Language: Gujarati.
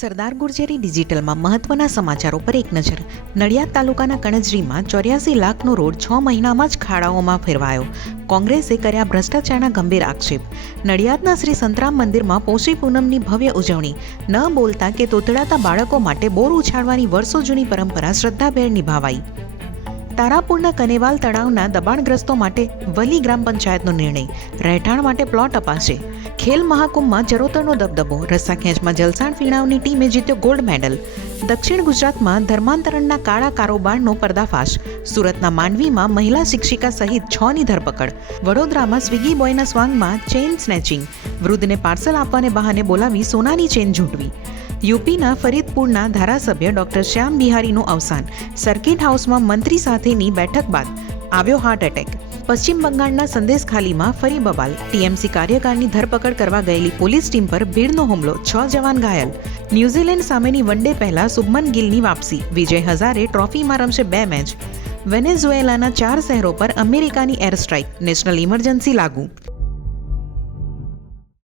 સરદાર ગુર્જરી ડિજિટલમાં મહત્વના સમાચારો પર એક નજર. નડિયાદ તાલુકાના કણજરીમાં 84 લાખનો રોડ 6 મહિનામાં જ ખાડાઓમાં ફેરવાયો. કોંગ્રેસે કર્યા ભ્રષ્ટાચારના ગંભીર આક્ષેપ. નડિયાદના શ્રી સંતરામ મંદિરમાં પોષી પૂનમની ભવ્ય ઉજવણી. ન બોલતા કે તોતડાતા બાળકો માટે બોર ઉછાળવાની વર્ષો જૂની પરંપરા શ્રદ્ધાભેર નિભાવાઈ. તારાપુરના કનેવાલ તળાવના દબાણગ્રસ્તો માટે વલી ગ્રામ પંચાયતનો નિર્ણય. રહેઠાણ માટે પ્લોટ અપાશે. ખેલ મહાકુંભમાં ચરોતરનો દબદબો. રસ્સાખેંચમાં જલસાણ ફીણાવની ટીમે જીત્યો ગોલ્ડ મેડલ. દક્ષિણ ગુજરાતમાં ધર્માંતરણના કાળા કારોબારનો પર્દાફાશ. સુરતના માંડવીમાં મહિલા શિક્ષિકા સહિત 6ની ધરપકડ. વડોદરામાં સ્વિગી બોયના સ્વાંગમાં ચેઇન સ્નેચિંગ. વૃદ્ધને પાર્સલ આપવાને બહાને બોલાવી સોનાની ચેઇન ઝૂંટવી. યુપીના ફરીદપુરના ધારાસભ્ય ડોક્ટર શ્યામ બિહારીનું અવસાન. સર્કિટ હાઉસમાં મંત્રી સાથેની બેઠક બાદ આવ્યો હાર્ટ એટેક. પશ્ચિમ બંગાળના સંદેશખાલીમાં ફરી બવાલ. ટીએમસી કાર્યકરની ધરપકડ કરવા ગયેલી પોલીસ ટીમ પર ભીડનો હુમલો, 6 જવાન ઘાયલ. ન્યૂઝીલેન્ડ સામેની વનડે પહેલા શુભમન ગિલની વાપસી. વિજય હઝારે ટ્રોફીમાં રમશે 2 મેચ. વેનેઝુએલાના 4 શહેરો પર અમેરિકાની એર સ્ટ્રાઇક. નેશનલ ઇમરજન્સી લાગુ.